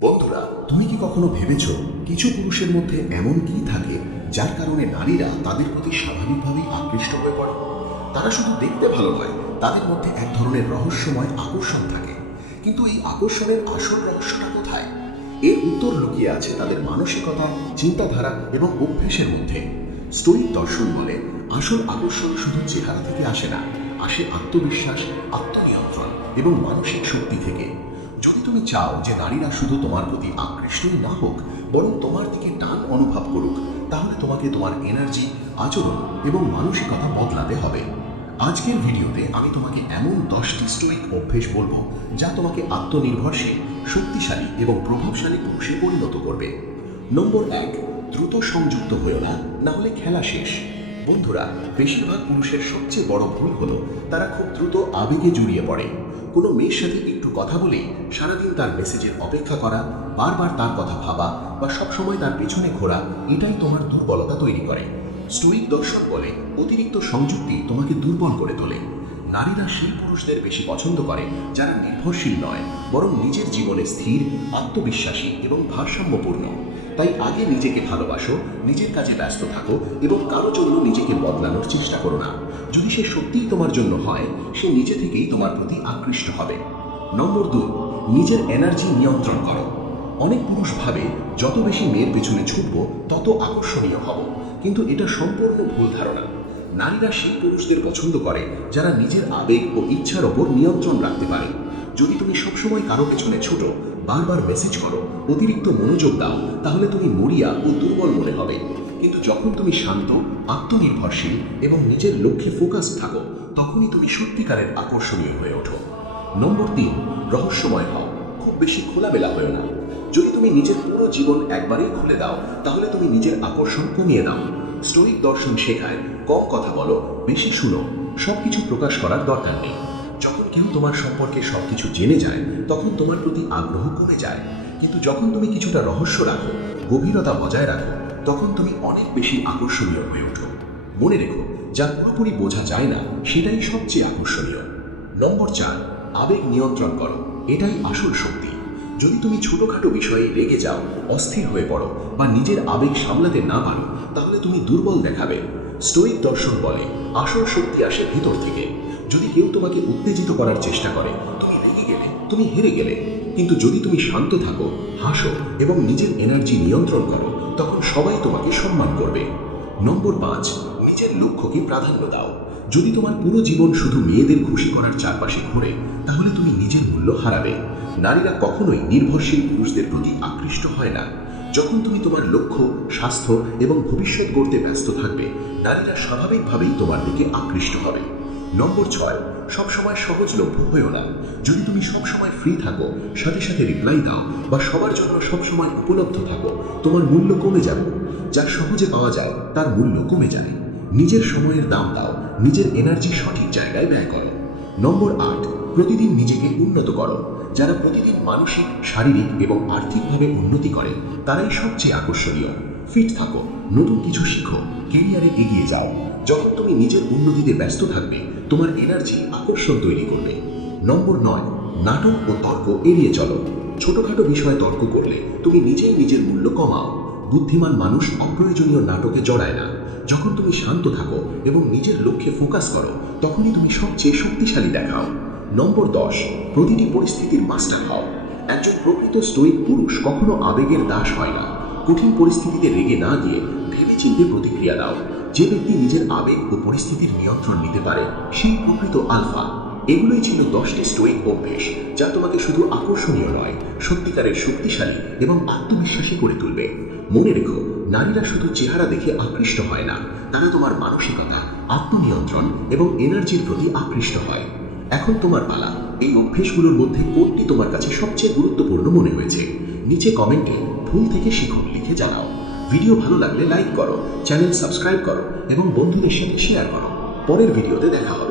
বন্ধুরা, তুমি কি কখনো ভেবেছ কিছু পুরুষের মধ্যে এমন কি থাকে যার কারণে নারীরা তাদের প্রতি স্বাভাবিকভাবেই আকৃষ্ট হয়ে পড়ে? তারা শুধু দেখতে ভালো নয়, তাদের মধ্যে এক ধরনের রহস্যময় আকর্ষণ থাকে। কিন্তু এই আকর্ষণের আসল রহস্যটা কোথায়? এর উত্তর লুকিয়ে আছে তাদের মানসিকতা, চিন্তাধারা এবং অভ্যেসের মধ্যে। স্টোইক দর্শন বলে আসল আকর্ষণ শুধু চেহারা থেকে আসে না, আসে আত্মবিশ্বাস, আত্মনিয়ন্ত্রণ এবং মানসিক শক্তি থেকে। যদি তুমি চাও যে নারীরা শুধু তোমার প্রতি আকৃষ্টই না হোক, বরং তোমার দিকে টান অনুভব করুক, তাহলে তোমাকে তোমার এনার্জি, আচরণ এবং মানসিকতা বদলাতে হবে। আজকের ভিডিওতে আমি তোমাকে এমন দশটি স্টোইক অভ্যেস বলব যা তোমাকে আত্মনির্ভরশীল, শক্তিশালী এবং প্রভাবশালী পুরুষে পরিণত করবে। নম্বর এক, দ্রুত সংযুক্ত হয়েও না না হলে খেলা শেষ। বন্ধুরা, বেশিরভাগ পুরুষের সবচেয়ে বড় ভুল হলো তারা খুব দ্রুত আবেগে জড়িয়ে পড়ে। কোনো মেয়ের সাথে একটু কথা বলেই সারাদিন তার মেসেজের অপেক্ষা করা, বারবার তার কথা ভাবা বা সবসময় তার পেছনে ঘোরা, এটাই তোমার দুর্বলতা তৈরি করে। স্টোইক দর্শন বলে, অতিরিক্ত সংযুক্তি তোমাকে দুর্বল করে তোলে। নারীরা সেই পুরুষদের বেশি পছন্দ করে যারা নির্ভরশীল নয়, বরং নিজের জীবনে স্থির, আত্মবিশ্বাসী এবং ভারসাম্যপূর্ণ। তাই আগে নিজেকে ভালোবাসো, নিজের কাজে ব্যস্ত থাকো এবং কারও জন্য নিজেকে বদলানোর চেষ্টা করো না। যদি সে সত্যিই তোমার জন্য হয়, সে নিজে থেকেই তোমার প্রতি আকৃষ্ট হবে। নম্বর দুই, নিজের এনার্জি নিয়ন্ত্রণ করো। অনেক পুরুষ ভাবে, যত বেশি মেয়ের পেছনে ছুটব, তত আকর্ষণীয় হব। কিন্তু এটা সম্পূর্ণ ভুল ধারণা। নারীরা সেই পুরুষদের পছন্দ করে, যারা নিজের আবেগ ও ইচ্ছার ওপর নিয়ন্ত্রণ রাখতে পারে। যদি তুমি সবসময় কারও পেছনে ছুটো বারবার মেসেজ করো, অতিরিক্ত মনোযোগ দাও, তাহলে তুমি মরিয়া ও দুর্বল মনে হবে। কিন্তু যখন তুমি শান্ত, আত্মনির্ভরশীল এবং নিজের লক্ষ্যে ফোকাস থাকো, তখনই তুমি সত্যিকারের আকর্ষণীয় হয়ে ওঠো। নম্বর তিন, রহস্যময় হও। খুব বেশি খোলামেলা হয়েও না। যদি তুমি নিজের পুরো জীবন একবারেই খুলে দাও, তাহলে তুমি নিজের আকর্ষণ কমিয়ে দাও স্টোইক দর্শন শেখায়, কম কথা বলো, বেশি শুনো, সবকিছু প্রকাশ করার দরকার নেই। তোমার সম্পর্কে সবকিছু জেনে যায়, তখন তোমার প্রতি আগ্রহ কমে যায়। কিন্তু যখন তুমি কিছুটা রহস্য রাখো, গভীরতা বজায় রাখো, তখন তুমি অনেক বেশি আকর্ষণীয় হয়ে ওঠো। মনে রেখো, যা পুরোপুরি বোঝা যায় না, সেটাই সবচেয়ে আকর্ষণীয়। নম্বর চার, আবেগ নিয়ন্ত্রণ করো, এটাই আসল শক্তি। যদি তুমি ছোটখাটো বিষয়ে রেগে যাও, অস্থির হয়ে পড়ো, বা নিজের আবেগ সামলাতে না পারো, তাহলে তুমি দুর্বল দেখাবে। স্টোইক দর্শন বলে, আসল শক্তি আসে ভিতর থেকে। যদি কেউ তোমাকে উত্তেজিত করার চেষ্টা করে, তুমি রেগে গেলে, তুমি হেরে গেলে। কিন্তু যদি তুমি শান্ত থাকো, হাসো এবং নিজের এনার্জি নিয়ন্ত্রণ করো, তখন সবাই তোমাকে সম্মান করবে। নম্বর পাঁচ, নিজের লক্ষ্যকে প্রাধান্য দাও। যদি তোমার পুরো জীবন শুধু মেয়েদের খুশি করার চারপাশে ঘোরে, তাহলে তুমি নিজের মূল্য হারাবে। নারীরা কখনোই নির্ভরশীল পুরুষদের প্রতি আকৃষ্ট হয় না। যখন তুমি তোমার লক্ষ্য, স্বাস্থ্য এবং ভবিষ্যৎ গড়তে ব্যস্ত থাকবে, নারীরা স্বাভাবিকভাবেই তোমার দিকে আকৃষ্ট হবে। নম্বর ছয়, সবসময় সহজলভ্য হয়েও না। যদি তুমি সবসময় ফ্রি থাকো, সাথে সাথে রিপ্লাই দাও বা সবার জন্য সবসময় উপলব্ধ থাকো, তোমার মূল্য কমে যাবে। যা সহজে পাওয়া যায়, তার মূল্য কমে যায় নিজের সময়ের দাম দাও, নিজের এনার্জি সঠিক জায়গায় ব্যয় করো। নম্বর আট, প্রতিদিন নিজেকে উন্নত করো। যারা প্রতিদিন মানসিক, শারীরিক এবং আর্থিকভাবে উন্নতি করে, তারাই সবচেয়ে আকর্ষণীয়। ফিট থাকো, নতুন কিছু শিখো কেরিয়ারে এগিয়ে যাও। যখন তুমি নিজের উন্নতিতে ব্যস্ত থাকবে, তোমার এনার্জি আকর্ষণ তৈরি করবে। নম্বর নয়, নাটক ও তর্ক এড়িয়ে চলো। ছোটখাটো বিষয়ে তর্ক করলে তুমি নিজেই নিজের মূল্য কমাও। বুদ্ধিমান মানুষ অপ্রয়োজনীয় নাটকে জড়ায় না। যখন তুমি শান্ত থাকো এবং নিজের লক্ষ্যে ফোকাস করো, তখনই তুমি সবচেয়ে শক্তিশালী দেখাও। নম্বর দশ, প্রতিটি পরিস্থিতির মাস্টার হও। একজন প্রকৃত স্টোইক পুরুষ কখনো আবেগের দাস হয় না। কঠিন পরিস্থিতিতে রেগে না গিয়ে ভেবেচিন্তে প্রতিক্রিয়া দাও। যে ব্যক্তি নিজের আবেগ ও পরিস্থিতির নিয়ন্ত্রণ নিতে পারে, সেই প্রকৃত আলফা। এগুলোই ছিল দশটি স্টোইক অভ্যেস, যা তোমাকে শুধু আকর্ষণীয় নয়, সত্যিকারের শক্তিশালী এবং আত্মবিশ্বাসী করে তুলবে। মনে রেখো, নারীরা শুধু চেহারা দেখে আকৃষ্ট হয় না, তারা তোমার মানসিকতা, আত্মনিয়ন্ত্রণ এবং এনার্জির প্রতি আকৃষ্ট হয়। এখন তোমার পালা। এই অভ্যেসগুলোর মধ্যে কোনটি তোমার কাছে সবচেয়ে গুরুত্বপূর্ণ মনে হয়েছে? নিচে কমেন্টে ভুল থেকে শিখুন লিখে জানাও। ভিডিও ভালো লাগলে লাইক করো চ্যানেল সাবস্ক্রাইব করো এবং বন্ধুদের সাথে শেয়ার করো। পরের ভিডিওতে দেখা হবে।